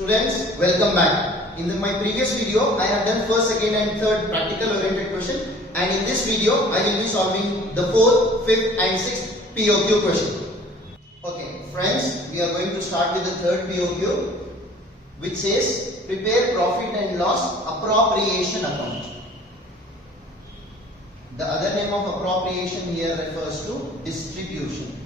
Students, welcome back. In my previous video, I have done first, second and third practical oriented question, and in this video, I will be solving the fourth, fifth and sixth POQ question. Okay, friends, we are going to start with the third POQ, which says prepare profit and loss appropriation account. The other name of appropriation here refers to distribution.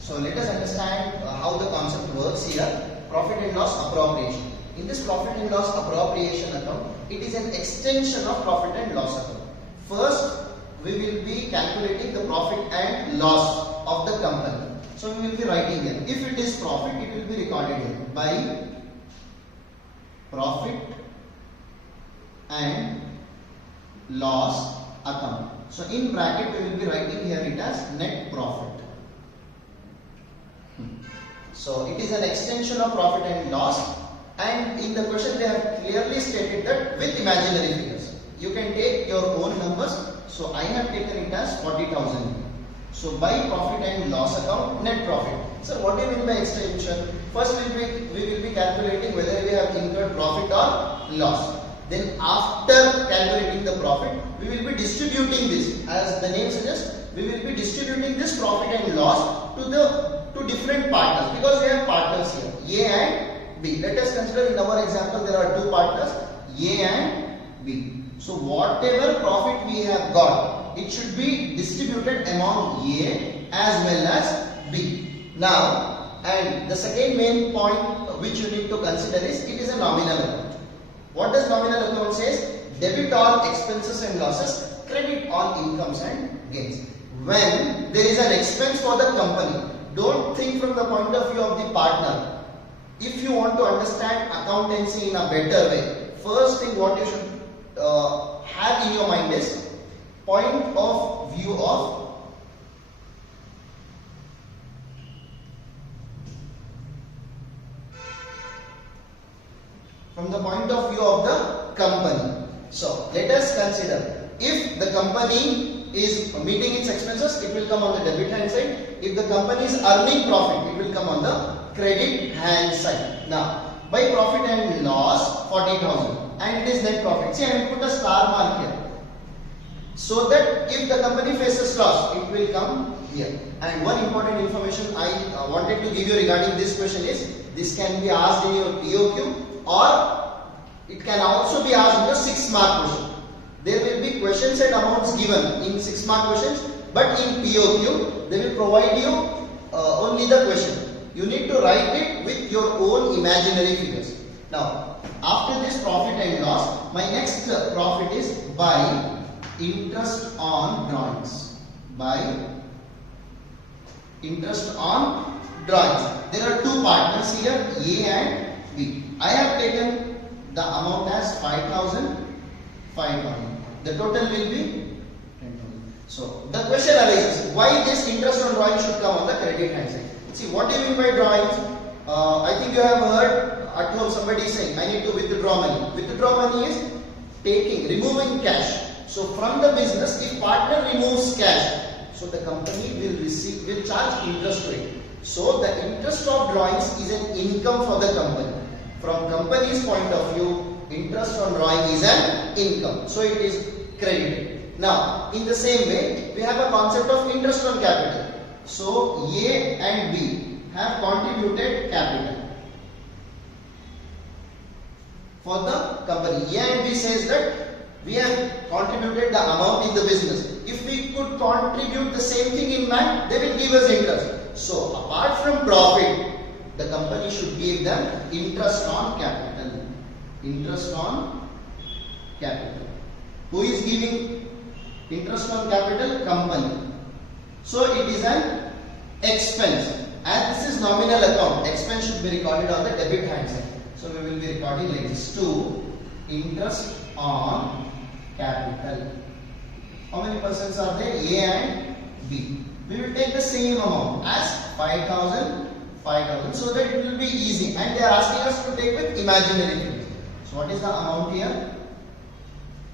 So let us understand how the concept works here. Profit and loss appropriation. In this profit and loss appropriation account, it is an extension of profit and loss account. First, we will be calculating the profit and loss of the company. So we will be writing here. If it is profit, it will be recorded here by profit and loss account. So in bracket, we will be writing here it as net profit. So it is an extension of profit and loss, and in the question they have clearly stated that with imaginary figures. You can take your own numbers. So I have taken it as 40,000. So by profit and loss account, net profit. So what do you mean by extension? First we will be calculating whether we have incurred profit or loss. Then after calculating the profit, we will be distributing this. As the name suggests, we will be distributing this profit and loss to different partners, because we have partners here, A and B. Let us consider in our example there are two partners, A and B. So whatever profit we have got, it should be distributed among A as well as B. Now, and the second main point which you need to consider is it is a nominal account. What does nominal account says? Debit all expenses and losses, credit all incomes and gains. When there is an expense for the company, don't think from the point of view of the partner. If you want to understand accountancy in a better way, first thing what you should have in your mind is point of view of the company. So let us consider, if the company is meeting its expenses, it will come on the debit hand side. If the company is earning profit, it will come on the credit hand side. Now, by profit and loss, 40,000, and it is net profit. See, I will put a star mark here, so that if the company faces loss, it will come here. And one important information I wanted to give you regarding this question is, this can be asked in your POQ, or it can also be asked in your 6-mark question. There will be questions and amounts given in 6-mark questions, but in POQ they will provide you only the question. You need to write it with your own imaginary figures. Now, after this profit and loss, my next profit is by interest on drawings. By interest on drawings. There are two partners here, A and B. I have taken the amount as 5,000. The total will be 10,000. So the question arises, why this interest on drawing should come on the credit hand side? See, what do you mean by drawings? I think you have heard at home somebody saying, I need to withdraw money. Withdraw money is removing cash. So from the business, if partner removes cash, so the company will charge interest to it. So the interest of drawings is an income for the company. From company's point of view, interest on drawing is an income, so it is credited. Now, in the same way, we have a concept of interest on capital. So, A and B have contributed capital for the company. A and B says that we have contributed the amount in the business. If we could contribute the same thing in bank, they will give us interest. So, apart from profit, the company should give them interest on capital. Interest on capital. Who is giving interest on capital? Company. So it is an expense. As this is nominal account, expense should be recorded on the debit hand side. So we will be recording like this: to interest on capital. How many persons are there? A and B. We will take the same amount as 5,000, so that it will be easy. And they are asking us to take with imaginary figures. So what is the amount here?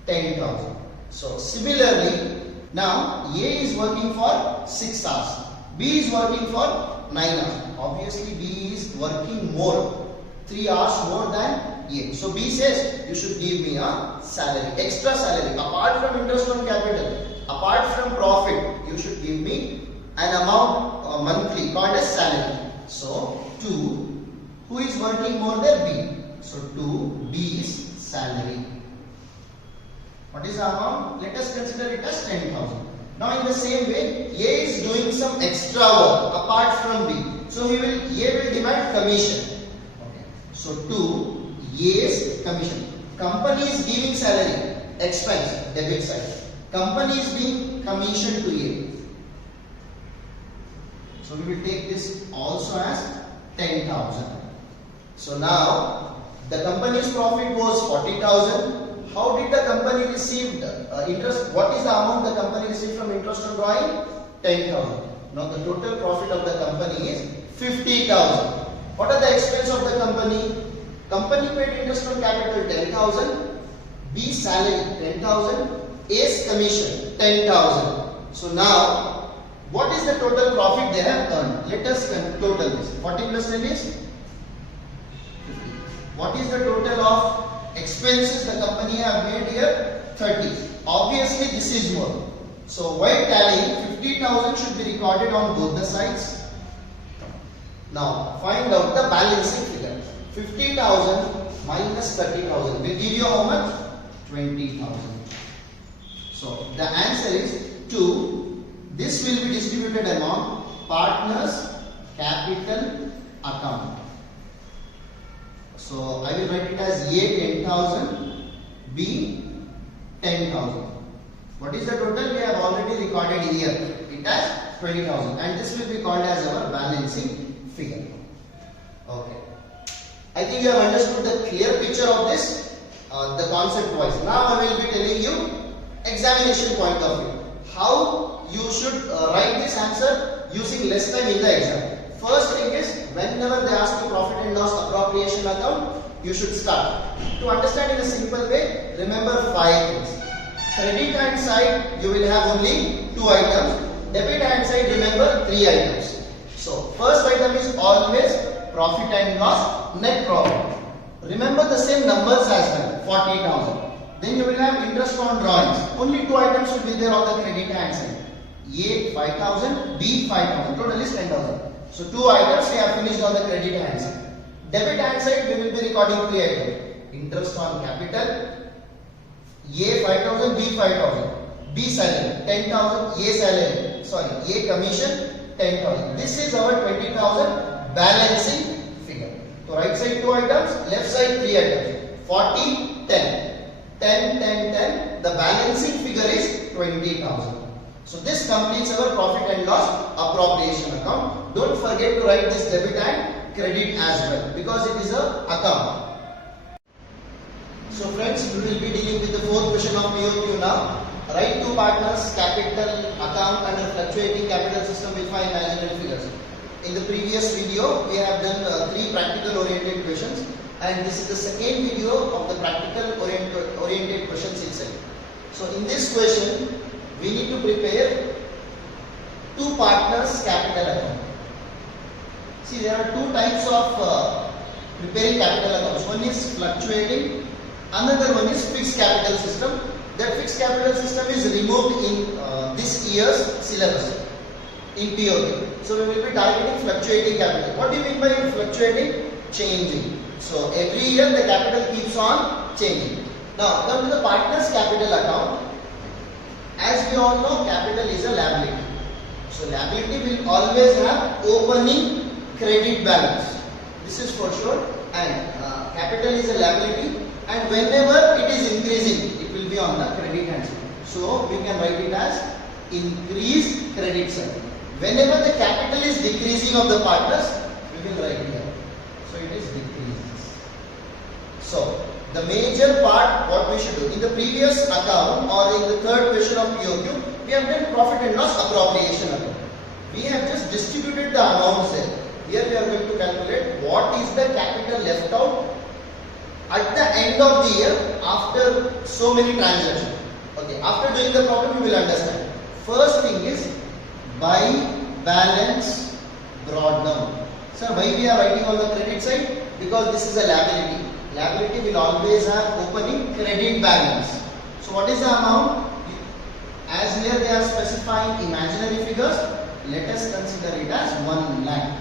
10,000. So similarly, now A is working for 6 hours, B is working for 9 hours. obviously B is working more, 3 hours more than A. So B says you should give me a salary, extra salary, apart from interest on capital, apart from profit, you should give me an amount monthly called as salary. So 2, who is working more than B? So 2, B is salary. What is the amount? Let us consider it as 10,000. Now in the same way, A is doing some extra work apart from B. So A will demand commission. Okay. So 2, A's commission. Company is giving salary, expense, debit side. Company is being commissioned to A. So we will take this also as 10,000. So now the company's profit was 40,000. How did the company receive interest? What is the amount the company received from interest on drawing? 10,000. Now the total profit of the company is 50,000. What are the expense of the company? Company paid interest on capital 10,000. B salary 10,000. A's commission 10,000. So now what is the total profit they have earned? Let us total this. 40 plus 10 is 50. What is the total of expenses the company have made here? 30. Obviously this is more. So while tallying, 50,000 should be recorded on both the sides. Now find out the balancing figure. 50,000 minus 30,000 will give you how much? 20,000. So the answer is 2. This will be distributed among partners capital account. So I will write it as A 10,000, B 10,000. What is the total? We have already recorded here. It has 20,000, and this will be called as our balancing figure. Okay. I think you have understood the clear picture of this, the concept wise. Now I will be telling you examination point of view. How you should write this answer using less time in the exam. First thing is, whenever they ask you profit and loss appropriation account, you should start. To understand in a simple way, remember 5 things. Credit hand side, you will have only 2 items. Debit hand side, remember 3 items. So, first item is always profit and loss, net profit. Remember the same numbers as well, 40,000. Then you will have interest on drawings. Only 2 items will be there on the credit hand side. A 5,000, B 5,000. Total is 10,000. So 2 items we have finished on the credit hand side. Debit hand side we will be recording 3 items. Interest on capital, A 5,000, B 5,000. B salary 10,000, A salary, sorry, A commission 10,000. This is our 20,000 balancing figure. So right side 2 items, left side 3 items. 40, 10. 10, 10, 10. The balancing figure is 20,000. So this completes our profit and loss appropriation account. Don't forget to write this debit and credit as well, because it is a account. So friends, we will be dealing with the 4th question of POQ now. Write 2 partners capital account under fluctuating capital system with 5 imaginary figures. In the previous video, we have done 3 practical oriented questions, and this is the second video of the practical oriented questions itself. So in this question, we need to prepare 2 partners capital account. See, there are 2 types of preparing capital accounts. One is fluctuating, another one is fixed capital system. That fixed capital system is removed in this year's syllabus in POQ. So we will be targeting fluctuating capital. What do you mean by fluctuating? Changing. So every year the capital keeps on changing. Now come to the partners capital account. As we all know, capital is a liability. So liability will always have opening credit balance. This is for sure. And capital is a liability, and whenever it is increasing, it will be on the credit hand side. So we can write it as increased credit side. Whenever the capital is decreasing of the partners, we will write it here. So it is decreases. So the major part what we should do in the previous account or in the 3rd question of POQ, we have done profit and loss appropriation account. We have just distributed the amounts there. Here we are going to calculate what is the capital left out at the end of the year after so many transactions. Okay, after doing the problem you will understand. First thing is by balance brought down. Sir, why we are writing on the credit side? Because this is a liability. Liability will always have opening credit balance. So what is the amount? As here they are specifying imaginary figures, let us consider it as 1 lakh.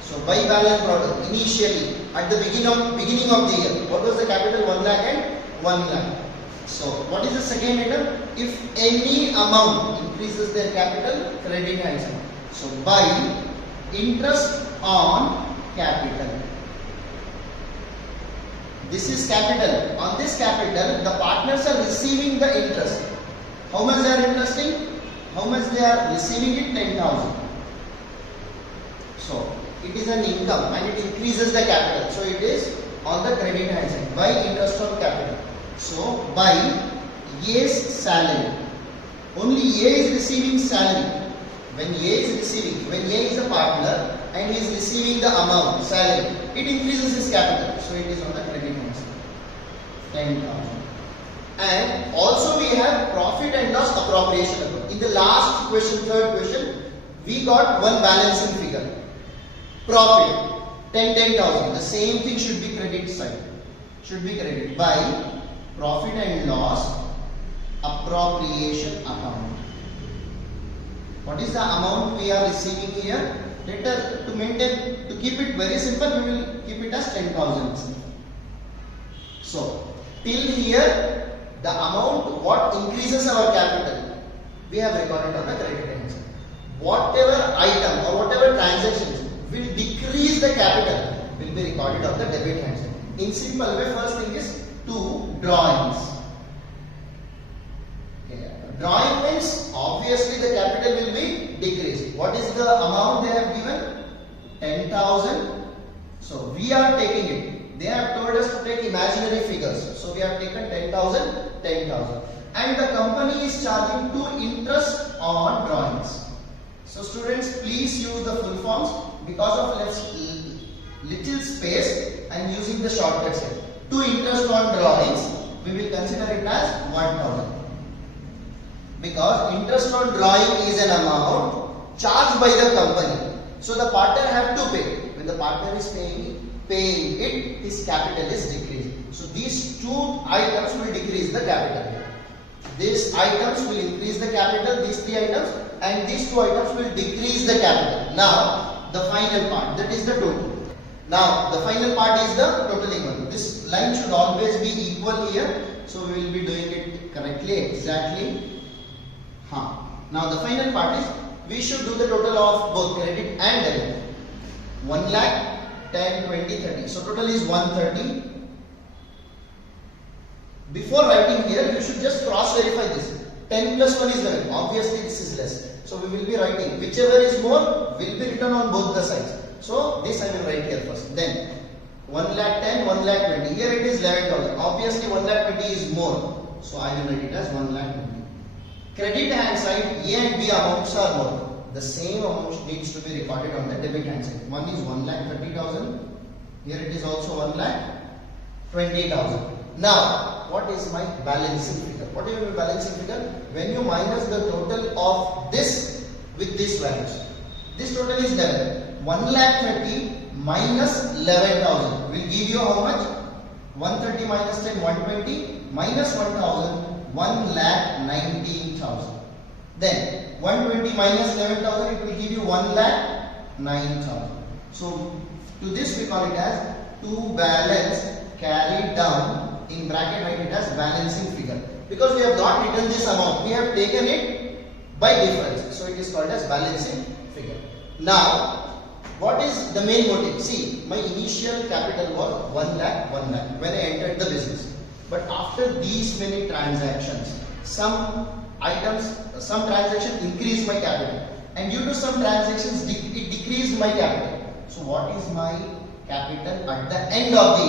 So by balance product, initially at the beginning of the year, what was the capital? 1 lakh and 1 lakh. So what is the second item? If any amount increases their capital, credit hands on. So by interest on capital. This is capital. On this capital, the partners are receiving the interest. How much they are interesting? How much they are receiving it? 10,000. So it is an income and it increases the capital. So it is on the credit hand side. By interest on capital. So by A's salary. Only A is receiving salary. When A is a partner and he is receiving the amount, salary, it increases his capital. So it is on the credit hand side. 10,000. And also we have profit and loss appropriation account. In the last question, third question, we got one balancing figure. Profit, 10,000. The same thing should be credit side. Should be credited by profit and loss appropriation account. What is the amount we are receiving here? To keep it very simple, we will keep it as 10,000. So till here, the amount what increases our capital, we have recorded on the credit hand side. Whatever item or whatever transactions will decrease the capital will be recorded on the debit hand side. In simple way, first thing is two drawings. Drawing means obviously the capital will be decreased. What is the amount they have given? 10,000. So we are taking it. They have told us to take imaginary figures. So we have taken 10,000, 10,000. And the company is charging 2 interest on drawings. So students, please use the full forms. Because of little space, I am using the shortcuts here. 2 interest on drawings, we will consider it as 1,000. Because interest on drawing is an amount charged by the company. So the partner have to pay. When the partner is paying it, his capital is decreased. So these 2 items will decrease the capital. These items will increase the capital, these 3 items, and these 2 items will decrease the capital. Now the final part, that is the total. Now the final part is the totaling one. This line should always be equal here. So we will be doing it correctly, exactly. Now the final part is, we should do the total of both credit and debit. 1 lakh, 10, 20, 30. So total is 130. Before writing here, you should just cross verify this. 10 plus 1 is 11. Obviously this is less. So we will be writing whichever is more will be written on both the sides. So this I will write here first. Then 1 lakh 10, 1 lakh 20. Here it is 11,000. Obviously 1 lakh 20 is more. So I will write it as 1 lakh 20. Credit hand side, A and B amounts are more. The same amount needs to be recorded on the debit hand side. One is 1,30,000. Here it is also 1,20,000. Now, what is my balancing figure? What is my balancing figure? When you minus the total of this with these values. This total is 11. 1,30,000 minus 11,000 will give you how much? 130 minus 10, 120 minus 1,000. 1,19,000. Then 120 minus 11,000, it will give you 1,09,000. So to this we call it as to balance carried down, in bracket write it as balancing figure. Because we have not written this amount, we have taken it by difference. So it is called as balancing figure. Now what is the main motive? See, my initial capital was 1 lakh when I entered the business. But after these many transactions, some transactions increased my capital, and due to some transactions it decreased my capital. So what is my capital at the end of the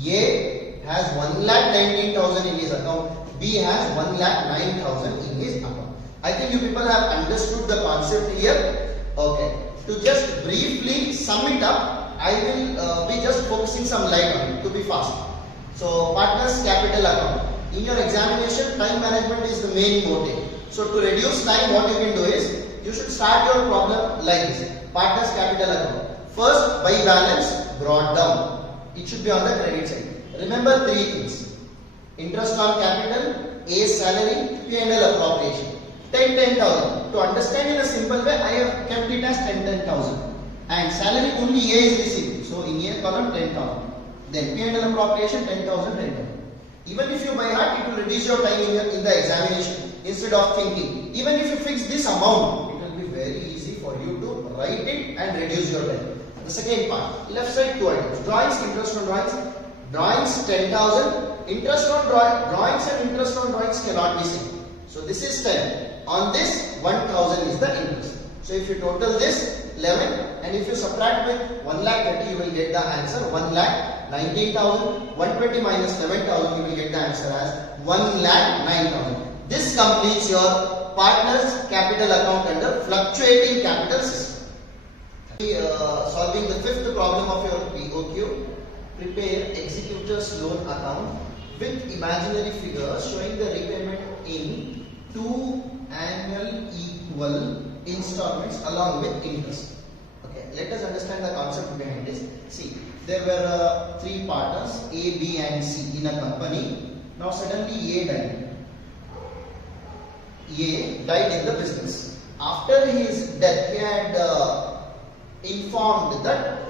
year? A has 1,19,000 in his account, B has 1,09,000 in his account. I think you people have understood the concept here. Okay. To just briefly sum it up, I will be just focusing some light on it to be fast. So partners capital account. In your examination, time management is the main motive. So to reduce time, what you can do is, you should start your problem like this. Partners capital account. First, by balance brought down. It should be on the credit side. Remember three things. Interest on capital, A salary, P&L appropriation. 10,000. To understand in a simple way, I have kept it as 10,000. And salary only A is received. So in A column 10,000. Then P&L appropriation 10,000. Even if you by heart, it will reduce your time in the examination instead of thinking. Even if you fix this amount, it will be very easy for you to write it and reduce your time. The second part, left side 2 items. Drawings, interest on drawings. Drawings 10,000. Interest on drawings and interest on drawings cannot be seen. So this is 10. On this 1,000 is the interest. So if you total this 11 and if you subtract with 1,30,000, you will get the answer 1,19,000. 120 minus 11,000, you will get the answer as 1,09,000. This completes your partners capital account under fluctuating capital system. Solving the fifth problem of your POQ. Prepare executor's loan account with imaginary figures showing the repayment in 2 annual equal installments along with interest. Okay, let us understand the concept behind this. See, there were 3 partners A, B and C in a company. Now suddenly A died. A died in the business. After his death, he had informed that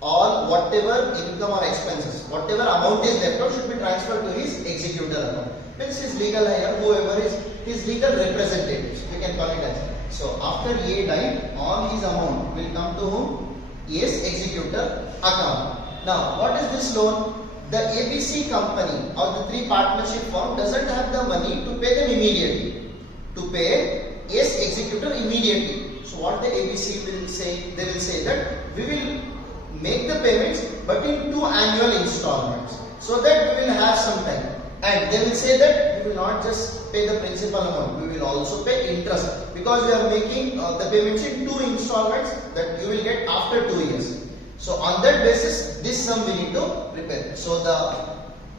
all whatever income or expenses, whatever amount is left out should be transferred to his executor account. Means his legal hire, whoever is his legal representative, we can call it as. So after A died, all his amount will come to whom? A's executor account. Now what is this loan? The ABC company or the 3 partnership firm doesn't have the money to pay them immediately. To pay A's executor immediately. So what the ABC will say? They will say that we will make the payments but in 2 annual installments, so that we will have some time. And they will say that we will not just pay the principal amount, we will also pay interest, because we are making the payments in 2 installments that you will get after 2 years. So on that basis, this sum we need to prepare. So the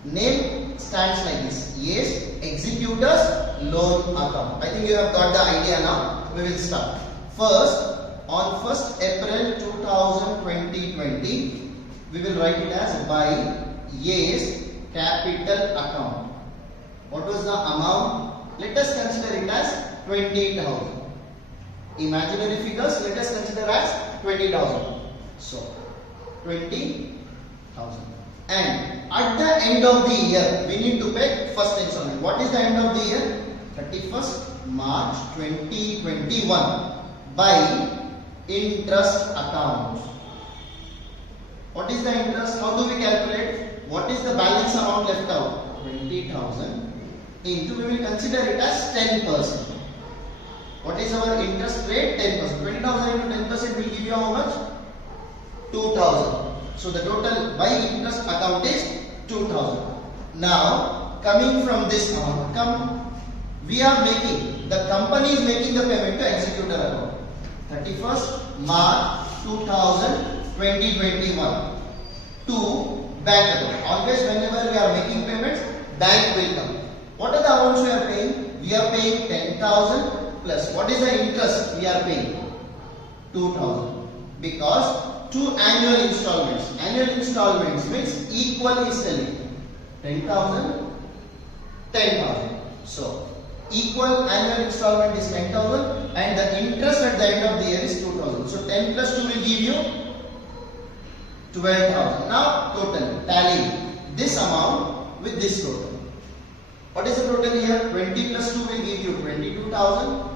name stands like this: A's executors loan account. I think you have got the idea now. We will start. First, on 1st April 2020, we will write it as by A's capital account. What was the amount? Let us consider it as 20,000. Imaginary figures, let us consider as 20,000. So 20,000. And at the end of the year, we need to pay first installment. What is the end of the year? 31st March 2021 by interest account. What is the interest? How do we calculate? What is the balance amount left out? 20,000 into, we will consider it as 10%. What is our interest rate? 10%. 20,000 into 10% will give you how much? 2,000. So the total by interest account is 2,000. Now coming from this amount, we are making, the company is making the payment to executor account. 31st March 2021 to bank account. Always whenever we are making payments, bank will come. What are the amounts we are paying? We are paying 10,000 plus. What is the interest we are paying? 2,000. Because 2 annual installments. Annual installments means equal is telling 10,000, 10,000. So equal annual installment is 10,000 and the interest at the end of the year is 2,000. So 10 plus 2 will give you 12,000. Now total, tally this amount with this total. What is the total here? 20 plus 2 will give you 22,000.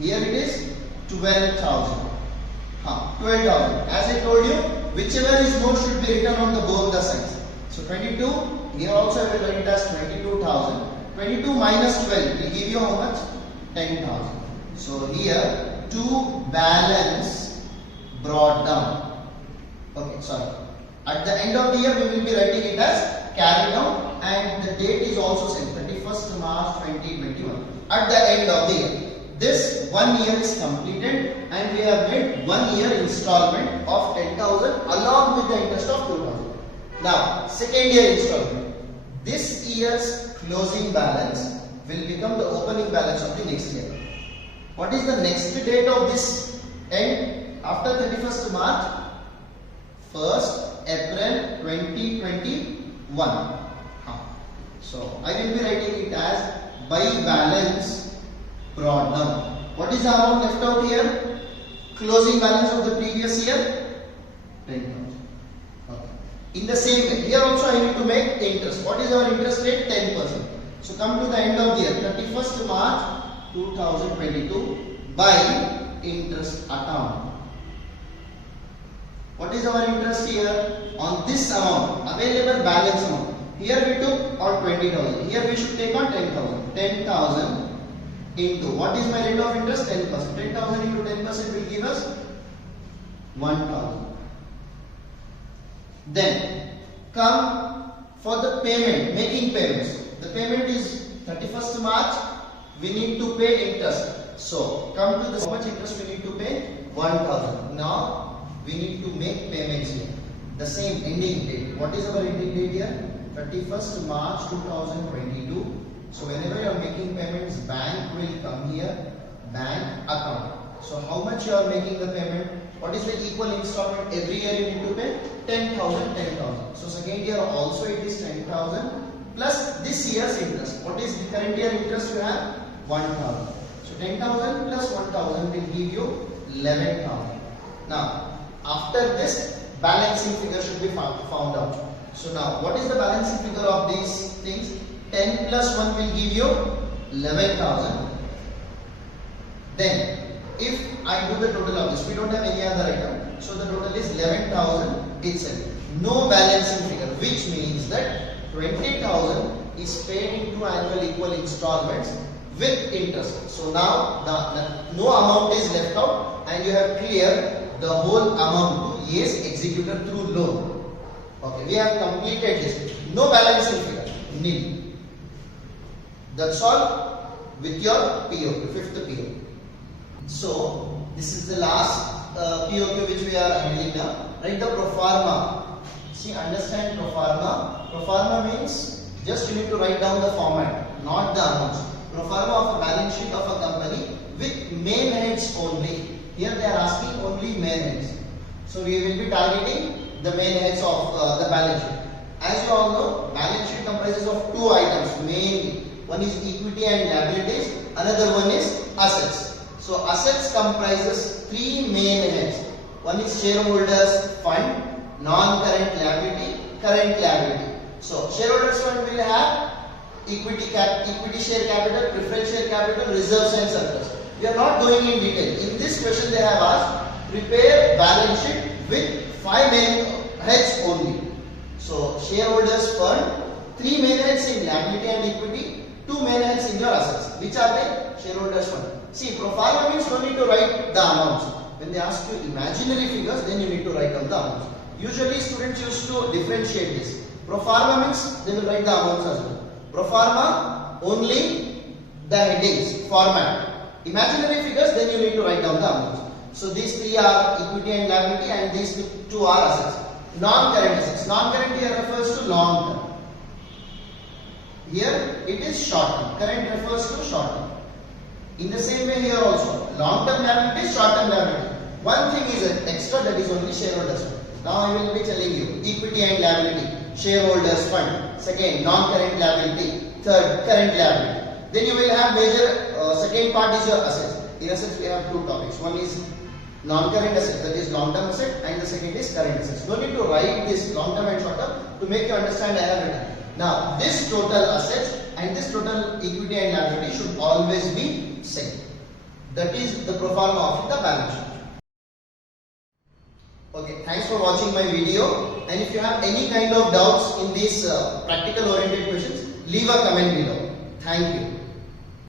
Here it is 12,000. 12,000. As I told you, whichever is more should be written on the both the sides. So 22, here also I will write it as 22,000. 22 minus 12 will give you how much? 10,000. So here 2 balance brought down. Okay, sorry. At the end of the year we will be writing it as carried out, and the date is also same, 31st March 2021. At the end of the year. This 1 year is completed and we have made 1 year installment of 10,000 along with the interest of 2,000. Now, second year installment. This year's closing balance will become the opening balance of the next year. What is the next date of this end after 31st March? 1st April 2021. So I will be writing it as by balance brought down. What is the amount left out here? Closing balance of the previous year? 10,000. Okay. In the same way, here also I need to make interest. What is our interest rate? 10%. So come to the end of the year, 31st March 2022 by interest account. What is our interest here? On this amount, available balance amount. Here we took on 20,000. Here we should take on 10,000. 10,000 into, what is my rate of interest? 10%. 10,000 into 10% will give us 1,000. Then come for the payment, making payments. The payment is 31st March. We need to pay interest. So come to this, how much interest we need to pay? 1,000. Now we need to make payments here. The same ending date. What is our ending date here? 31st March 2022. So whenever you are making payments, bank will come here, bank account. So how much you are making the payment? What is the equal installment? Every year you need to pay 10,000, 10,000. So second year also it is 10,000 plus this year's interest. What is the current year interest you have? 1,000. So 10,000 plus 1,000 will give you 11,000. Now after this, balancing figure should be found out. So now what is the balancing figure of these things? 10 plus 1 will give you 11,000. Then if I do the total of this, we don't have any other item. So the total is 11,000 itself. No balancing figure, which means that 20,000 is paid into annual equal installments with interest. So now no amount is left out and you have cleared the whole amount to yes executed through loan. Okay, we have completed this. No balancing figure, nil. That's all with your POQ, fifth POQ. So this is the last POQ which we are handling now. Write the pro forma. See, understand pro forma. Pro forma means just you need to write down the format, not the amounts. Pro forma of a balance sheet of a company with main heads only. Here they are asking only main heads. So we will be targeting the main heads of the balance sheet. As you all know, balance sheet comprises of two items mainly. One is equity and liabilities, another one is assets. So assets comprises three main heads. One is shareholders fund, non-current liability, current liability. So shareholders fund will have equity share capital, preference share capital, reserves and surplus. We are not going in detail. In this question they have asked, prepare balance sheet with 5 main heads only. So shareholders fund, 3 main heads in liability and equity, 2 main heads in your assets. Which are they? Shareholders fund. See, pro forma means no need to write the amounts. When they ask you imaginary figures, then you need to write down the amounts. Usually students used to differentiate this. Pro forma means they will write the amounts as well. Pro forma only the headings, format. Imaginary figures, then you need to write down the amounts. So these 3 are equity and liability and these 2 are assets. Non-current assets. Non-current here refers to long term. Here it is short term. Current refers to short term. In the same way here also, long term liability, short term liability. One thing is extra, that is only shareholders fund. Now I will be telling you equity and liability, shareholders fund. Second, non-current liability. Third, current liability. Then you will have major, second part is your assets. In assets we have 2 topics. One is non-current asset, that is long-term asset, and the second is current assets. No need to write this long-term and short-term. To make you understand, I have written. Now this total assets and this total equity and liability should always be same. That is the pro forma of the balance sheet. Okay, thanks for watching my video, and if you have any kind of doubts in these practical oriented questions, leave a comment below. Thank you.